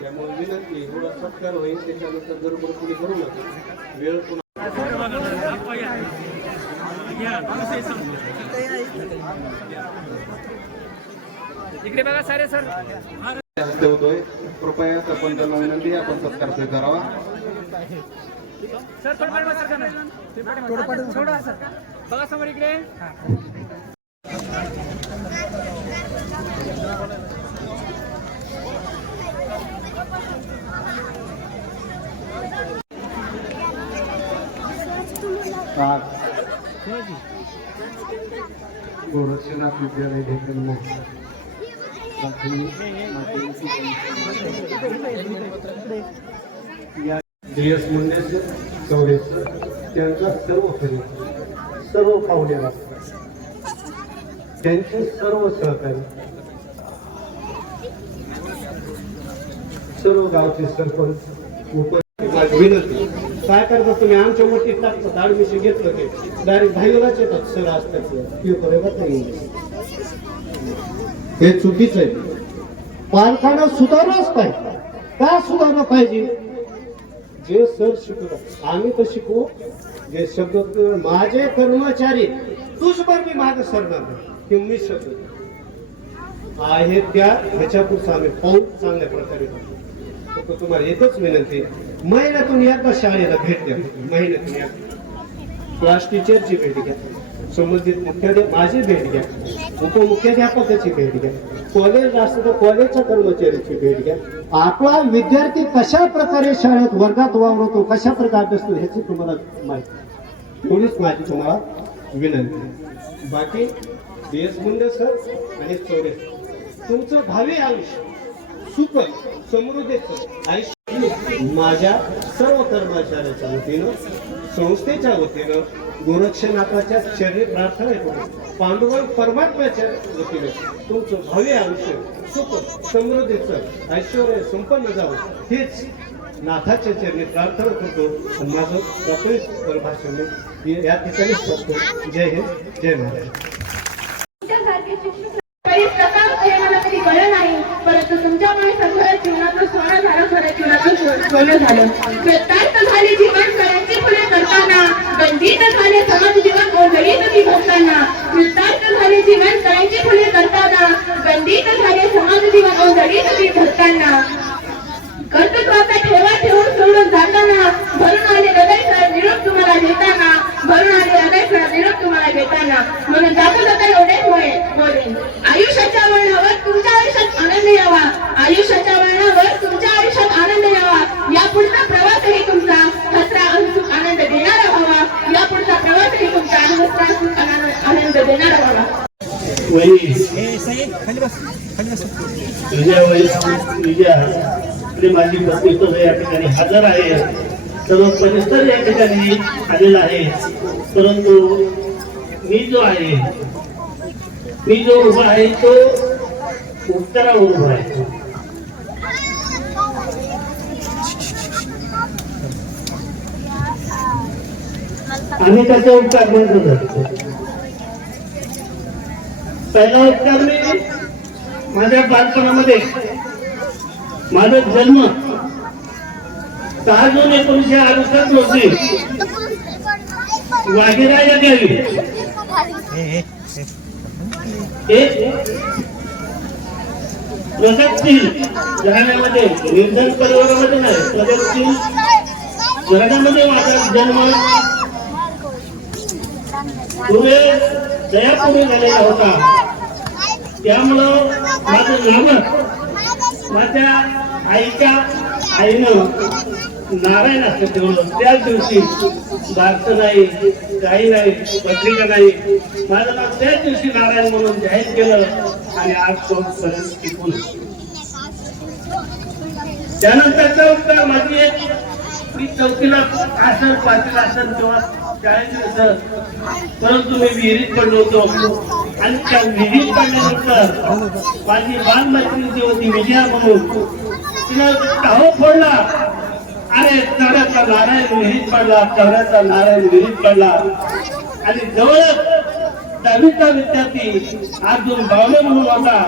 त्यामुळे विनंती एवढा सत्कार होईल त्याच्यानंतर गडबड पुढे करू नका वेळ इकडे बघा सारे सर होतोय कृपया सरपंच विनंती आपण सत्कार स्वीकारावा सर थोडा सर बघा समोर इकडे गोरक्षनाथ विद्यालय ढेकलना या DS मुंडेच चौरेच त्यांचा सर्व पाहुण्याला त्यांचे सर्व सहकारी सर्व गावचे सरपंच विनंती काय करता तुम्ही आमच्या मोठी टाकतात ऍडमिशन घेतलं ते डायरेक्ट भाईलाच येतात सर असतात हे चुकीचं आहे. पालकांना सुधारलंच पाहिजे. का सुधारलं पाहिजे? जे सर शिकवतात आम्ही तर शिकवू जे शब्द माझे कर्मचारी तूच बर मी मागे सरणार नाही मी शब्द आहे त्या ह्याच्यापुढचं आम्ही पाहून चांगल्या प्रकारे तुम्हाला एकच विनंती महिन्यातून एकदा शाळेला भेट द्या महिन्यातून एकदा क्लास टीचरची भेट घ्या संबंधित मुख्याध्यापक माझी भेट घ्या उपमुख्याध्यापकाची भेट घ्या कॉलेज असतं तर कॉलेजच्या कर्मचाऱ्याची भेट घ्या आपला विद्यार्थी कशा प्रकारे शाळेत वर्गात वावरतो कशा प्रकारे असतो ह्याची तुम्हाला माहिती थोडीच माहिती तुम्हाला विनंती बाकी DS मुंडे सर आणि चौरे तुमचं भावी आयुष्य सुख समृद्धीचं आयुष्य माझ्या सर्व कर्मचाऱ्याच्या वतीनं संस्थेच्या वतीनं गोरक्षनाथाच्या चरणी प्रार्थना करून पांडुरंग परमात्म्याच्या वतीनं तुमचं भावी आयुष्य सुख समृद्धीचं ऐश्वर्य संपन्न जावं हेच नाथाच्या चरणी प्रार्थना करतो माझं प्राथमिक भाषण या ठिकाणी करतो. जय हिंद जय महाराज. नाही परंतु तुमच्यामुळे सगळं जीवनाचं सोनं झालं खरं जीवनाचं सोनं झालं कृतार्थ झाले जीवन करायची फुले करताना बंदित झाले समाज जीवन ओझळीत ती भरताना कृतार्थ झाले जीवन करायची फुले करताना बंदित झाले समाज जीवन ओझळीत ती भरताना कर्तृत्वाचा ठेवा ठेवून सोडून जाताना भरून आले हृदय निरोप तुम्हाला देताना भरून आले हृदय निरोप तुम्हाला देताना म्हणून जाता जाता एवढेच बोलेन आयुष्याच्या वळणावर तुमच्या आयुष्यात आनंद यावा आयुष्याच्या वळणावर तुमच्या आयुष्यात आनंद यावा यापुढचा प्रवासही तुमचा हसरा अनसुख आनंद देणारा व्हावा यापुढचा प्रवासही तुमचा आनंद देणारा व्हावा. माझी पत्नी तो या ठिकाणी हजर आहे सर्व परिसर या ठिकाणी आलेला आहे परंतु मी जो उभा आहे तो उत्तरावर उभा आहे. आम्ही त्याचा उपकार म्हणतो पहिला उपकार मी माझ्या बालपणामध्ये माझा जन्म 6 जून 1968 रोजी वाघेराया गावी प्रगतशील घराण्यामध्ये निर्धन परिवारामध्ये नाही प्रगतशील घराण्यामध्ये माझा जन्म पुढे दयापुरी झालेला होता. त्यामुळं माझं नाव माझ्या आईनं नारायण असं ठेवलं. त्याच दिवशी बारस नाही काही नाही पत्रिका नाही माझं नाव त्याच दिवशी नारायण म्हणून जाहीर केलं आणि आज पर्यंत टिकून. त्यानंतरचा उत्तर माझी एक मी चौथीला असेल 5वीला असेल तेव्हा 40 परंतु मी विहिरीत पडलो होतो आणि त्या विहिरीत पडल्यानंतर माझी बालमैत्रीण जी होती विजया म्हणून तिनं टाहो फोडला आणि चढ्याचा नारायण विहिरीत पडला, चढ्याचा नारायण विहिरीत पडला आणि जवळच 10वीचा विद्यार्थी अर्जुन बावले म्हणून होता.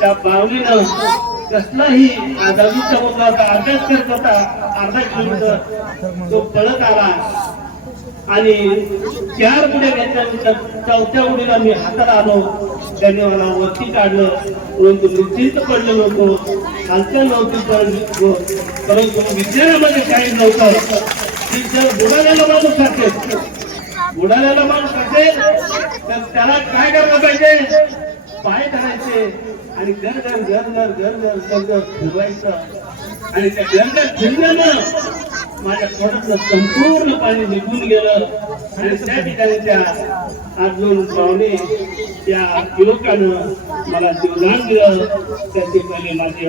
त्या बावलीनं कसलाही 10वीचा मुलगा होता, अभ्यास करत होता. अर्धा किलोमीटर तो पळत आला आणि 4 उड्या घेतल्यानंतर 4थ्या उडीला मी हातात आलो. त्याने मला वरती काढलं, परंतु निश्चित पडलो नव्हतो, खालच्या नव्हती पडलो, परंतु विज्ञानामध्ये काही नव्हतं. की जर बुडालेला माणूस असेल, बुडालेला माणूस असेल तर त्याला काय करायला पाहिजे? पाय धरायचे आणि घर घर घर घर घर घर घर घर फिरवायचं आणि त्या घर घर फिरल्यानं माझ्या पोटातलं संपूर्ण पाणी निघून गेलं आणि त्या ठिकाणी त्या अर्जुन पावणे त्या युवकानं मला जीवदान दिलं. त्याचे पहिले माझे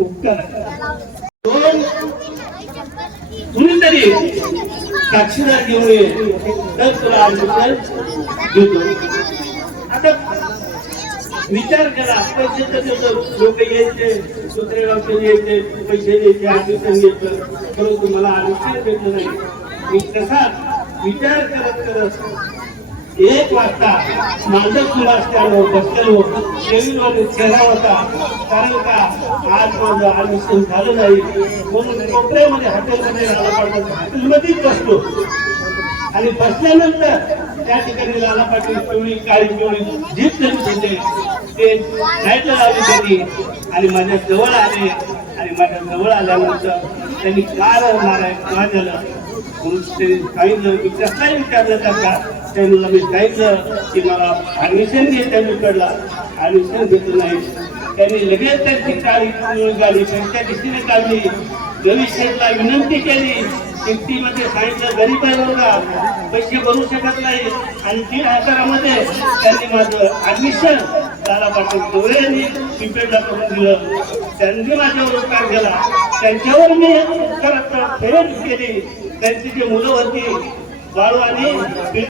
उपकार दोन कुणीतरी साक्षीदार घेऊन ये तर तुला ऍडमिशन देतो. आता विचार करा, पैसे तर लोक यायचे, दुसऱ्या गावचे यायचे, पैसे द्यायचे, ऍडमिशन घेतलं, परंतु मला ऍडमिशन भेटलं नाही. मी कसा विचार करत करत 1 वाजता माझं सुभाष स्टँडवर बसलेलो केविनमध्ये चेहरा होता. कारण का आज माझं ऍडमिशन झालं नाही म्हणून कोपऱ्यामध्ये हॉटेलमध्ये राहिला पाहिजे, हॉटेलमध्येच बसलो आणि बसल्यानंतर त्या ठिकाणी लाला पाटील पिवळी काळी पिवळी जीप धरत होते. ते लाईटला लावली त्यांनी आणि माझ्या जवळ आले आणि माझ्या जवळ आल्यानंतर त्यांनी काय राहणार आहे, काय झालं म्हणून त्यांनी सांगितलं. मी कसलाही विचारलं त्यांना, त्यांना मी सांगितलं की मला ऍडमिशन घ्यायचं मी कडला, ऍडमिशन घेतलं नाही. त्यांनी लगेच त्यांची काळी गाडी त्यांच्या दिशेने काढली. रवी शेठला विनंती केली. किमतीमध्ये सांगितलं गरीब आहे बघा, पैसे भरू शकत नाही आणि 3,000 त्यांनी माझं ऍडमिशन लाला पाटील डोळ्यांनी पिंपळला करून दिलं. त्यांनी माझ्यावर उपकार केला, त्यांच्यावर मी परत फेड केली. त्यांची जी मुलं होती बाळू आणि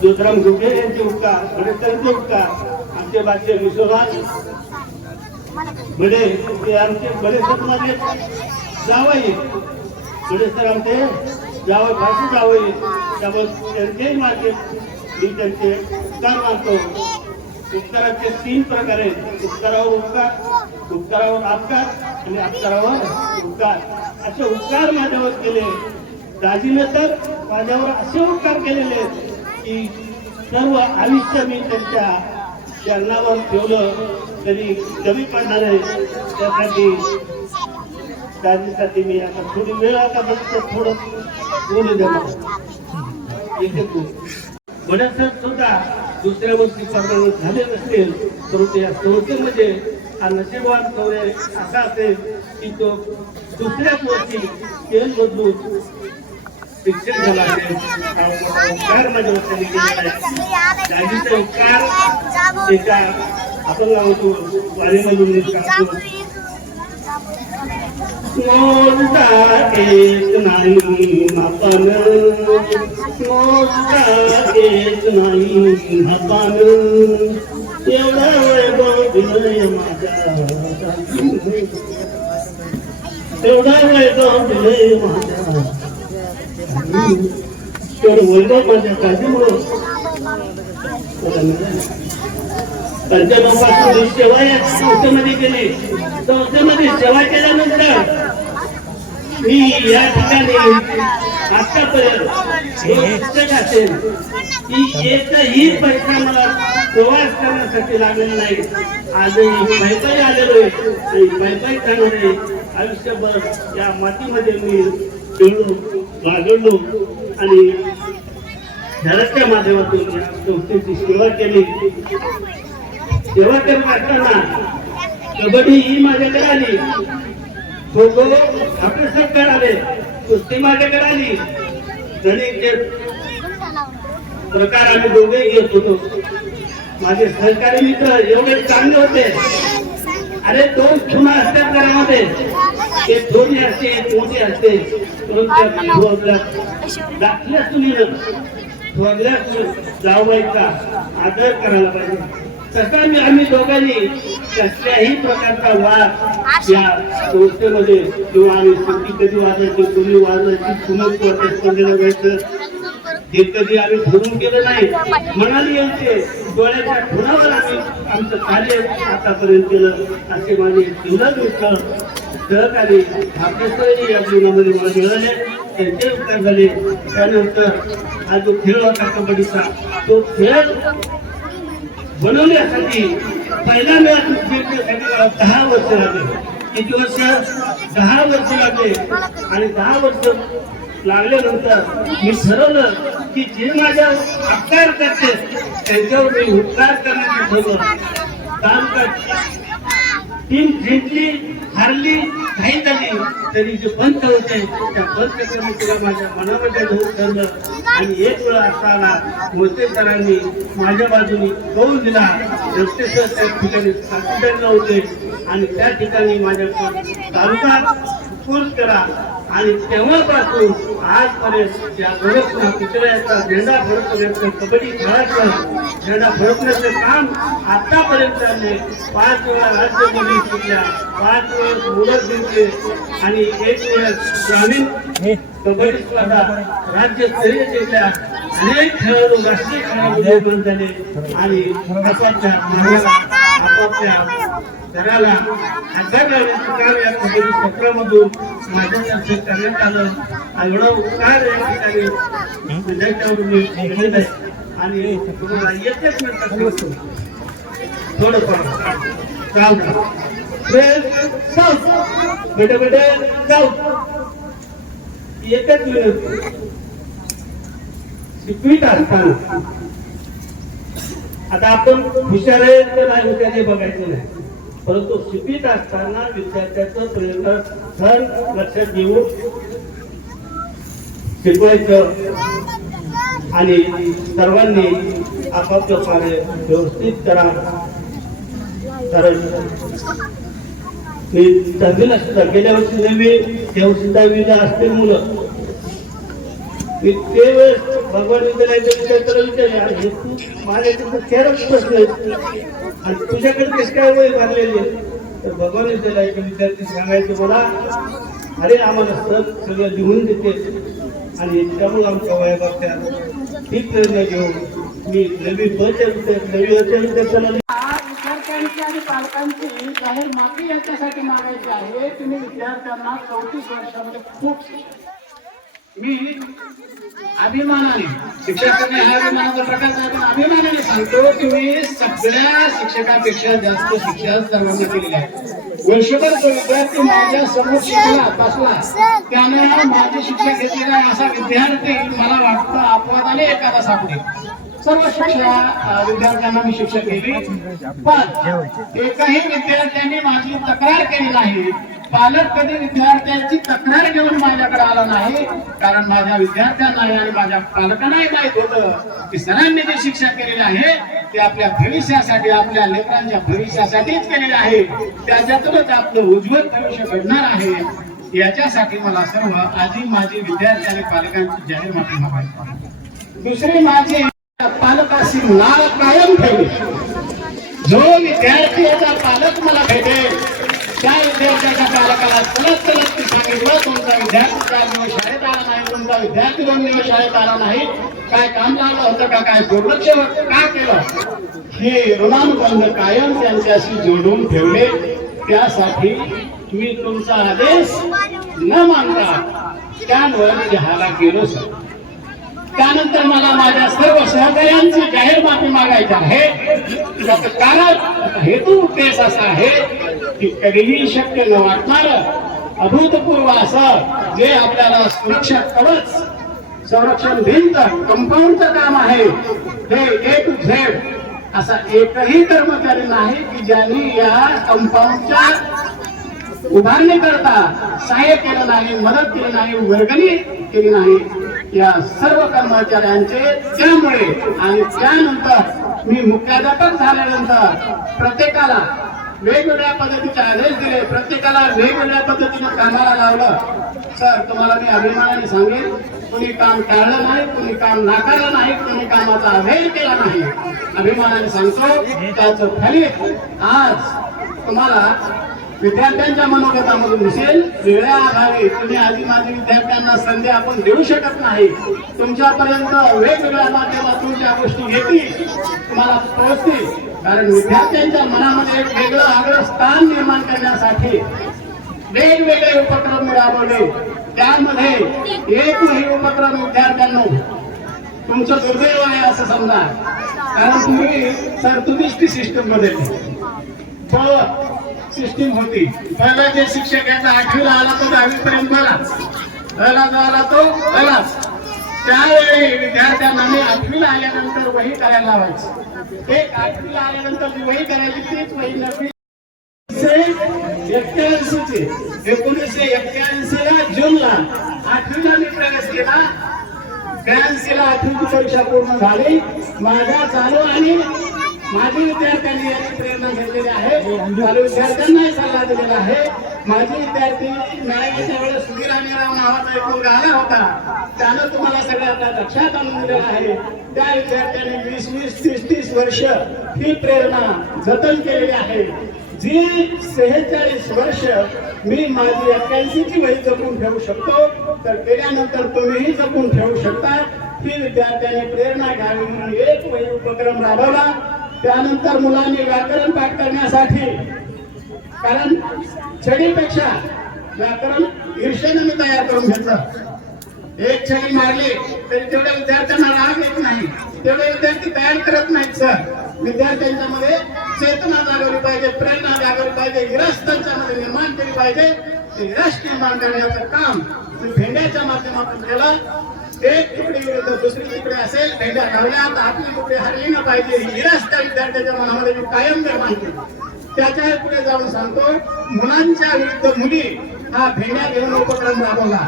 ज्योतिराम घुगे यांचे उपकार, त्यांचे उपकार, आमचे बादशे विश्वनाथ बडे ते आमचे बडे सर माझे जावई, बडे सर आमचे जावई भाषे जावई, त्यामुळे त्यांचेही माझे मी त्यांचे उपकार मानतो. उपकाराचे 3 प्रकार आहेत, उपकारावर उपकार, उपकारावर अपकार आणि अपकारावर उपकार. असे उपकार माझ्यावर केले. दाजीने तर माझ्यावर असे उपकार केलेले की सर्व आयुष्य मी त्यांच्या चरणावर ठेवलं तरी कमी पडणार आहे. त्यासाठी दाजीसाठी मी आता थोडी वेळ आता बघतो, थोडं बोलू द्या. बऱ्याच सुद्धा दुसऱ्या वर्षी परवानगी झाले नसतील, परंतु या संस्थेमध्ये हा नशीबवान सौर्य असा असेल की तो दुसऱ्याच वर्षी तेल बदलून शिक्षण झाला असेल. उपकार माझ्या वरती केलेला आहे. दाजीचा उपकार एका आपण लावतो वारीमधून मोजता एक नाही मापान, मोजता एक नाही मापान, एवढा वैभव दिलंय माझ्या, एवढा वैभव दिलंय माझ्या, तेवढं वैभव माझ्या काळजीमुळं. पंचायत सेवा या संस्थेमध्ये केली. संस्थेमध्ये सेवा केल्यानंतर मी या ठिकाणी आतापर्यंत शिक्षक असेल की एकही पैसा मला प्रवास करण्यासाठी लागलेला नाही. आजही पायपाई आलेलो आहे आणि पायपाई जाणार आहे. आयुष्यभर या मातीमध्ये मी खेळलो, वागडलो आणि घराच्या माध्यमातून या संस्थेची सेवा केली. सेवा करत असताना कबड्डी ही माझ्याकडे आली, खो खो आपले सरकार आले, कुस्ती माझ्याकडे आली. गणितचे प्रकार आम्ही दोघे घेत होतो. माझे सहकारी मित्र एवढे चांगले होते. अरे 2 खुणा असतात घरामध्ये, ते थोडी असते मोठी असते परंतु दाखल्या तुम्ही थोरल्या जावबाईचा आदर करायला पाहिजे. तसा आम्ही दोघांनी कसल्याही प्रकारचा वाद या संस्थेमध्ये किंवा आम्ही सुट्टी कधी वाजायची कोणी वाजायची कुणीच स्पर्धेला जायचं हे कधी आम्ही धरून केलं नाही. म्हणाली यांचे डोळ्याच्या खुणावर आम्ही आमचं कार्य आतापर्यंत केलं असे माझे जीवनात मित्र सहकारी भाग्येश्वरी या जीवनामध्ये मला मिळाले. त्यांचे उपकार झाले. त्यानंतर हा जो खेळ होता कबड्डीचा तो खेळ बनवण्यासाठी पहिला मॅच जिंकण्यासाठी मला 10 वर्ष लागले. किती वर्ष? 10 वर्ष लागले. आणि 10 वर्ष लागल्यानंतर मी ठरवलं की जे माझ्या अपकार करते त्यांच्यावर मी उपकार करण्याचं ठरवलं. काम करते टीम जिंकली हारली काही झाली तरी जे पंच होते त्या पंचकर्मी तुला माझ्या मनामध्ये घेऊन ठरलं. आणि एक वेळ असताना मोठे सरांनी माझ्या बाजूने कौल दिला. रस्तेसर त्या ठिकाणी साथीदार होते आणि त्या ठिकाणी माझ्या तालुका कोर्स करा. आणि तेव्हापासून आजपर्यंत या गोरखनाथ पिचऱ्याचा झेंडा फडकवण्याचं कबड्डी खेळाचं झेंडा फडकण्याचं काम आतापर्यंत चालले. 5 वेळा राज्यमध्ये शिकल्या, 5 वेळेस मुलं जिंकले आणि 1 वेळेस ग्रामीण कबड्डी स्पर्धा राज्यस्तरीय जिंकल्या. अनेक खेळाडू राष्ट्रीय खेळाडू निर्माण झाले आणि आपापल्या भागाला आपापल्या घराला हातभार लावण्याचं काम या कबड्डी क्षेत्रामधून माझ्यातर्फे करण्यात आलं. एवढा उपकार या ठिकाणी माझ्याकडून मी केलेला आहे. आणि तुम्हाला येतेच नंतर थोडंफार काम बेटे बेटे जाऊ येतेच शिकवीत असताना आता आपण हुशार आहे तर नाही हुशार हे बघायचं नाही. परंतु शिकवीत असताना विद्यार्थ्याचं प्रयत्न सण लक्षात घेऊन शिकवायचं आणि सर्वांनी आपापलं कार्य व्यवस्थित करा. कारण मी 10वीला सुद्धा गेल्या वर्षी 9वी त्या वर्षी 10वीला असतील मुलं मी ते वेळेस भगवान विद्यालयाच्या विद्यार्थ्याला विचारले तू माझ्या तिथं 13 प्रश्न आहेत आणि तुझ्याकडे कसं काय वय भरलेले. तर भगवान विद्यालयाचे विद्यार्थी सांगायचे मला अरे आम्हाला सर सगळं लिहून देते आणि त्यामुळे आमच्या वयाबाबत्या ठीक निर्णय घेऊन मी 9वी विद्यार्थ्याला विद्यार्थ्यांची आणि पालकांची जाहीर माफी याच्यासाठी मागायची आहे. तुम्ही विद्यार्थ्यांना 34 वर्षामध्ये खूप मी अभिमानाने शिक्षकांनी हा अभिमानाचा प्रकार नाही पण अभिमानाने सांगतो की मी सगळ्या शिक्षकांपेक्षा जास्त शिक्षण सर्वांना केलेले आहे. वर्षभर जो विद्यार्थी माझ्या समोर शिकला बसला त्याने माझे शिक्षक घेतलेला असा विद्यार्थी मला वाटतं अपवादाने एखादा सापडेल. सर्व विद्यार्थ्यांना मी शिक्षक केली पण एकही विद्यार्थ्यांनी माझी तक्रार केली नाही. पालक कधी विद्यार्थ्यांची तक्रार घेऊन माझ्याकडे आला नाही. कारण माझ्या विद्यार्थ्यांना आणि माझ्या पालकांनाही माहित होतं की सरांनी जे शिक्षा केलेली आहे ते आपल्या भविष्यासाठी आपल्या लेकरांच्या भविष्यासाठीच केलेले आहे. त्याच्यातूनच आपलं उज्ज्वल भविष्य घडणार आहे. याच्यासाठी मला सर्व आधी माझी विद्यार्थी आणि पालकांची जाहीर माफी मागायची. दुसरी माझी पालकाशी नाळ कायम ठेवली. जो विद्यार्थ्याचा पालक मला भेटेल त्या विद्यार्थ्याच्या पालकाला चलत चलत सांगितलं तुमचा विद्यार्थी 4 दिवस शाळेत आला नाही, तुमचा विद्यार्थी 2 दिवस शाळेत आला नाही, काय काम लागलं होतं का, काय दुर्लक्ष का केलं, हे ऋणानुबंध कायम त्यांच्याशी जोडून ठेवले. त्यासाठी मी तुमचा आदेश न मानता त्यांवर जहाला गेलो सर. त्यानंतर मला माझ्या सर्व सहकार्यांची जाहीर माफी मागायची आहे. त्याचं कारण हेतू उद्देश असा आहे की कधीही शक्य न वाटणार अभूतपूर्व असं जे आपल्याला सुरक्षा कवच संरक्षण भिंत कंपाऊंडचं काम आहे हे A to Z असा एकही कर्मचारी नाही की ज्यांनी या कंपाऊंडच्या उभारणी करता सहाय्य केलं नाही, मदत केली नाही, वर्गणी केली नाही. या सर्व कर्मचाऱ्यांचे त्यामुळे आणि त्यानंतर मी मुख्याध्यापक झाल्यानंतर प्रत्येकाला वेगवेगळ्या पद्धतीचे आदेश दिले, प्रत्येकाला वेगवेगळ्या पद्धतीनं कामाला लावलं. सर तुम्हाला मी अभिमानाने सांगेन, कोणी काम टाळलं नाही, कोणी काम नाकारलं नाही, कोणी कामाचा अवहेल केला नाही. अभिमानाने सांगतो त्याचं फलित आज तुम्हाला विद्यार्थ्यांच्या मनोगतामधून दिसेल. वेगळ्या अभावी तुम्ही आदिवासी विद्यार्थ्यांना संधी आपण देऊ शकत नाही. तुमच्यापर्यंत वेगवेगळ्या माध्यमातून त्या गोष्टी येतील, तुम्हाला पोहोचतील. कारण विद्यार्थ्यांच्या मनामध्ये एक वेगळं आग्रह स्थान निर्माण करण्यासाठी वेगवेगळे उपक्रम मी राबवले. त्यामध्ये एकही उपक्रम विद्यार्थ्यांना तुमचं दुर्दैव आहे असं समजा. कारण तुम्ही तरतुदीची सिस्टम बदलली. सिस्टीम होती पहिला जे शिक्षक याचा 8वीला आला तो 10वी पर्यंत मला पहिला जो आला तो पहिलाच. त्यावेळी विद्यार्थ्यांना मी 8वीला आल्यानंतर वही करायला लावायची. एक 8वीला आल्यानंतर जी वही करायची तीच वही 1981 जूनला 8वीला मी प्रवेश केला. 82ला 8वीची परीक्षा पूर्ण झाली. माझ्या चालू आणि माझी विद्यार्थ्यांनी याची प्रेरणा घेतलेली आहे. चालू विद्यार्थ्यांनाही सल्ला दिलेला आहे. माझी विद्यार्थी मेळाव्याच्या वेळेस सुधीर आमेराव नावाचा एक मुलगा आला होता. त्यानं तुम्हाला सगळ्यांना लक्षात आणून दिलेलं आहे. त्या विद्यार्थ्यांनी 20-20, 30-30 वर्ष ही प्रेरणा जतन केलेली आहे. जी 46 वर्ष मी माझी 81ची वही जपून ठेवू शकतो, तर केल्यानंतर तुम्हीही जपून ठेवू शकता. ही विद्यार्थ्यांनी प्रेरणा घ्यावी म्हणून एक वही उपक्रम राबवला. त्यानंतर मुलांनी व्याकरण पाठ करण्यासाठी, कारण छडीपेक्षा व्याकरण ईर्षेने मी तयार करून घेतलं. एक छडी मारली तरी तेवढ्या विद्यार्थ्यांना राग येत नाही, तेवढे विद्यार्थी तयार करत नाहीत. सर विद्यार्थ्यांच्या मध्ये चेतना जागवली पाहिजे, प्रेरणा जागवली पाहिजे, विरासतांच्या मध्ये निर्माण केली पाहिजे. ते विरास निर्माण करण्याचं काम मी भेंड्याच्या माध्यमातून केलं. एक तुकडी विरुद्ध दुसरी तुकडी असेल, भेंड्या लावल्या तर आपली तुकडी हरली न पाहिजे ही विरास त्या विद्यार्थ्याच्या मनामध्ये मी कायम निर्माण केली. त्याच्या पुढे जाऊन सांगतो, मुलांच्या विरुद्ध मुली हा भेंड्या घेऊन उपक्रम राबवला.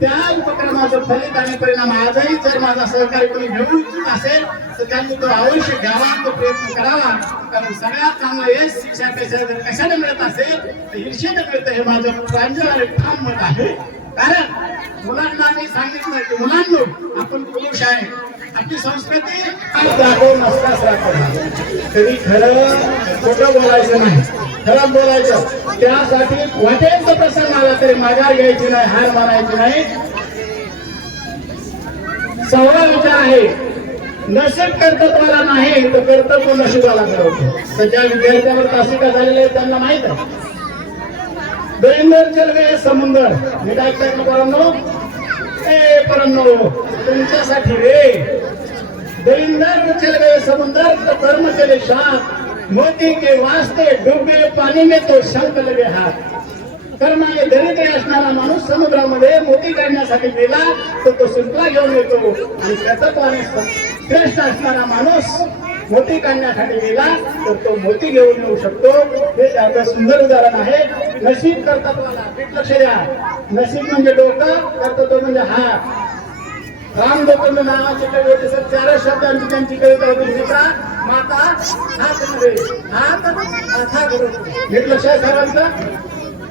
त्या उपक्रमाचं फलित आणि परिणाम आजही जर माझा सहकारी कोणी घेऊ इच्छित असेल तर त्यांनी तो अवश्य घ्यावा, तो प्रयत्न करावा. कारण सगळ्यात चांगलं यश शिक्षणापेक्षा जर कशाने मिळत असेल तर ईर्षेने मिळतं, हे माझं प्रांजळ आणि ठाम मत आहे. कारण मुलांना मी सांगितलं की मुलांनो आपण पुरुष आहे, आपली संस्कृती दाखवून नसताच राखवणार. तरी खरं खोटं बोलायचं नाही, खरं बोलायचं. त्यासाठी वाटेल तो प्रसंग आला तरी माघार घ्यायची नाही, हार मारायची नाही. सवय विचार आहे, नशीब कर्तृत्वाला नाही तर कर्तव्य नशिबाला करवतो. सध्या विद्यार्थ्यांवर तासिका झालेले आहेत त्यांना माहित आहे. दळिंदर चल गए समुंदर, मी काय परमनो ए परमनो तुमच्यासाठी रे. दळिंदर चल गए समुंदर तो कर्म चले शांत, मोती के वास्ते डूबे पाणी में तो शंख लगे हात. कर्माने दरिद्र असणारा माणूस समुद्रामध्ये मोती काढण्यासाठी गेला तर तो शिंपला घेऊन येतो, आणि कर्तृत्वाने श्रेष्ठ असणारा माणूस मोती काढण्यासाठी गेला तर तो मोती घेऊन येऊ शकतो. हे त्याचं सुंदर उदाहरण आहे. नशीब कर्तृत्वाला नीट लक्ष द्या. नशीब म्हणजे डोकं, कर्तृत्व म्हणजे हात. राम गोकुंड नावाचे कवी होते सर, 4 शब्दांची त्यांची कविता होती. मित्रा माता हात मध्ये, हात माथा घडवतो. नीट लक्ष आहे सर्वांचं.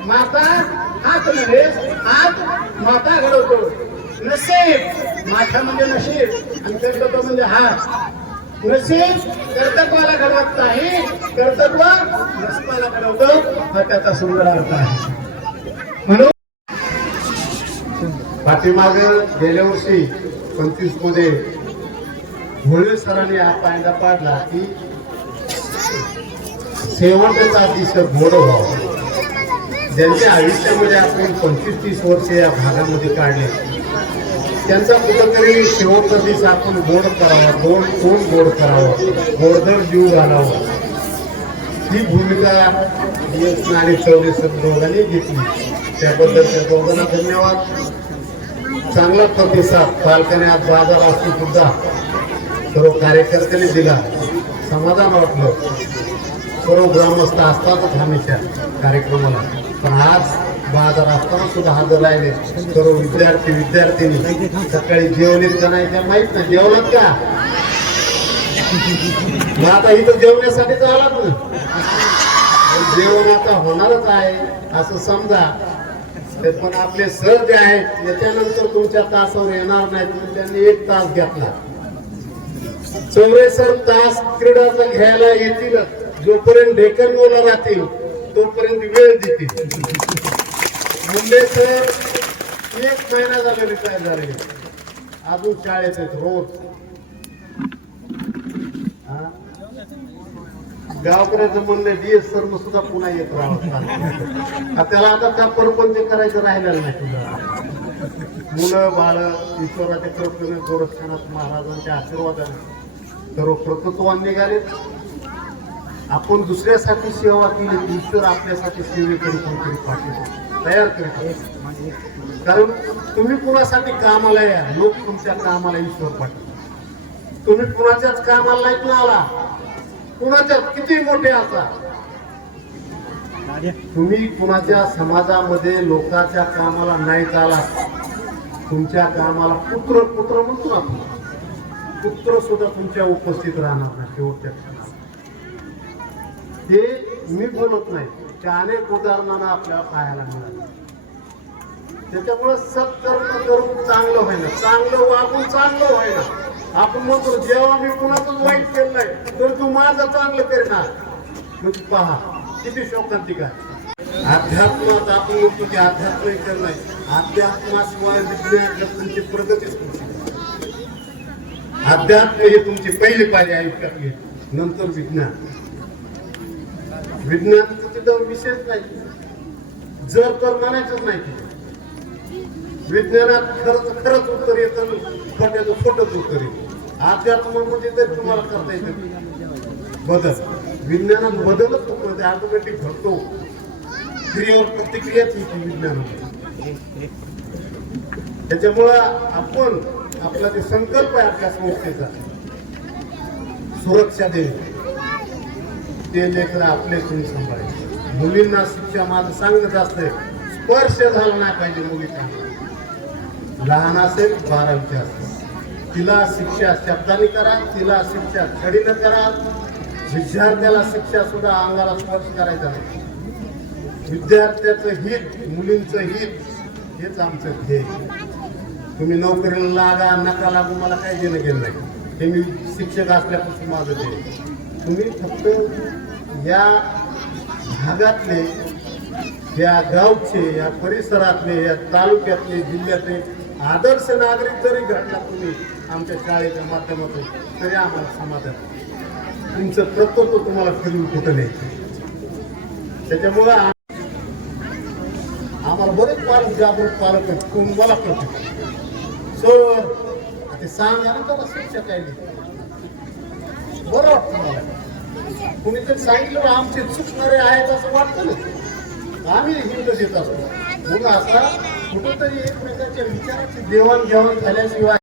माता हात मध्ये, हात माता घडवतो. नशीब माथा म्हणजे नशीब आणि कर्तृत्व म्हणजे हात. नशीब कर्तव्याला घडवत नाही, कर्तव्य नशिबाला घडवतं, हा त्याचा सुंदर अर्थ आहे. म्हणून पाठीमागे गेल्या वर्षी 25 मध्ये भोळे सरांनी हा पायंडा पाडला की शेवटचा दिवस गोड व्हावा. ज्यांच्या आयुष्यामध्ये आपण 25-30 वर्ष या भागामध्ये काढले, त्यांचा कुठंतरी शेवटचा दिवस आपण गोड करावा, कोण गोड करावं, गोडधर जीव घालावा. ही भूमिका आणि चौरे सर दोघांनी घेतली. त्याबद्दल त्या दोघांना धन्यवाद. चांगला प्रतिसाद पालकाने आज बाजार असतो सुद्धा सर्व कार्यकर्त्यांनी दिला, समाधान वाटलं. सर्व ग्रामस्थ असतातच हमेशा कार्यक्रमाला, पण आज बाजार असताना सुद्धा हजर राहिले सर्व विद्यार्थिनी. सकाळी जेवणीत का नाही त्या माहित नाही, जेवलात का? मग आता इथं जेवण्यासाठीच आलात ना. जेवण आता होणारच आहे असं समजा. ते पण आपले सर जे आहेत याच्यानंतर तुमच्या तासावर येणार नाहीत. म्हणून त्यांनी 1 तास घेतला. 84 तास क्रीडाचा घ्यायला येतील. जोपर्यंत ढेकणगावला राहतील तोपर्यंत वेळ देतील. मुंडे सर 1 महिना झाला रिटायर झाले, अजून शाळेत आहेत रोज. गावकऱ्याचं म्हणलं डीएस सर सुद्धा पुन्हा येत राहावं. त्याला आता त्या परपंच करायचं राहिलेलं नाही तुझा. मुलं बाळ ईश्वराच्या कृपेने गोरक्षनाथ महाराजांच्या आशीर्वादाने सर्व प्रकृतवान निघाले. आपण दुसऱ्यासाठी सेवा केली, ईश्वर आपल्यासाठी सेवेकरी कोणतरी पाठवतो, तयार करीत. कारण तुम्ही कुणासाठी कामाला या, लोक तुमच्या कामाला ईश्वर पाठवतो. तुम्ही कुणाच्याच कामाला नाही आला, कुणाच्या किती मोठे असा, तुम्ही कुणाच्या समाजामध्ये लोकांच्या कामाला नाही आला, तुमच्या कामाला पुत्र म्हणतो ना, पुत्र सुद्धा तुमच्या उपस्थित राहणार नाही शेवटच्या क्षणाला. हे मी बोलत नाही, त्या अनेक उदाहरणांना आपल्याला पाहायला मिळालं. त्याच्यामुळे सत्कर्म करून चांगलं व्हायला, चांगलं वागून चांगलं व्हायला. आपण म्हणतो जेव्हा मी कुणाचंच वाईट केलं नाही तर तू माझं चांगलं करणार. मग पहा किती शोकांतिक आहे. अध्यात्मात आपण म्हणतो की अध्यात्म कर नाही, अध्यात्माशिवाय विज्ञान तुमची प्रगतीच तुमची. अध्यात्म हे तुमची पहिली पाहिजे आयुष्यातली, नंतर विज्ञान. विज्ञानाचा तिथं विषयच नाही, जर तर म्हणायचंच नाही. विज्ञानात खरंच उत्तर येतं, खोट्याचं खोटंच उत्तर येतं. अध्यात्म म्हणजे तरी तुम्हाला करता येतं बदल. विज्ञानात बदलच होतो, ते ऑटोमॅटिक घडतो. क्रियेवर प्रतिक्रियाच होती विज्ञानामध्ये. त्याच्यामुळं आपण आपला जे संकल्प आहे आपल्या संस्थेचा, सुरक्षा देणे, ते लेकर आपले तुम्ही सांभाळायचे. मुलींना शिक्षा माझं सांगणं असतंय, स्पर्श झाला नाही पाहिजे मुलीचा. लहान असेल 12वीची असेल, तिला शिक्षा शब्दाने करा, तिला शिक्षा छडीनं करा. विद्यार्थ्याला शिक्षा सुद्धा अंगाला स्पर्श करायचा नाही. विद्यार्थ्याचं हित, मुलींचं हित हेच आमचं ध्येय. तुम्ही नोकरीला लागा नका लागू मला काही देणं घेणं नाही, हे मी शिक्षक असल्यापासून माझं ध्येय. तुम्ही फक्त या भागातले, या गावचे, या परिसरातले, या तालुक्यातले, जिल्ह्यातले आदर्श नागरिक जरी घडला तुम्ही आमच्या शाळेच्या माध्यमातून, तरी आम्हाला समाधान. तुमचं कर्तव्य तुम्हाला फिरून कुठं नाही. त्याच्यामुळं आम्हाला बरेच पालक जागरूक पालक आहेत. कोण मला करतो सर ते सांगा ना त्याला शिक्षक आहे बरं वाटतं मला. कुणीतरी सांगितलं आमचे चुकणारे आहेत असं वाटतं ना, आम्ही हिंद देत असतो. म्हणून असा कुठेतरी एकमेकांच्या विचाराची देवाणघेवाण झाल्याशिवाय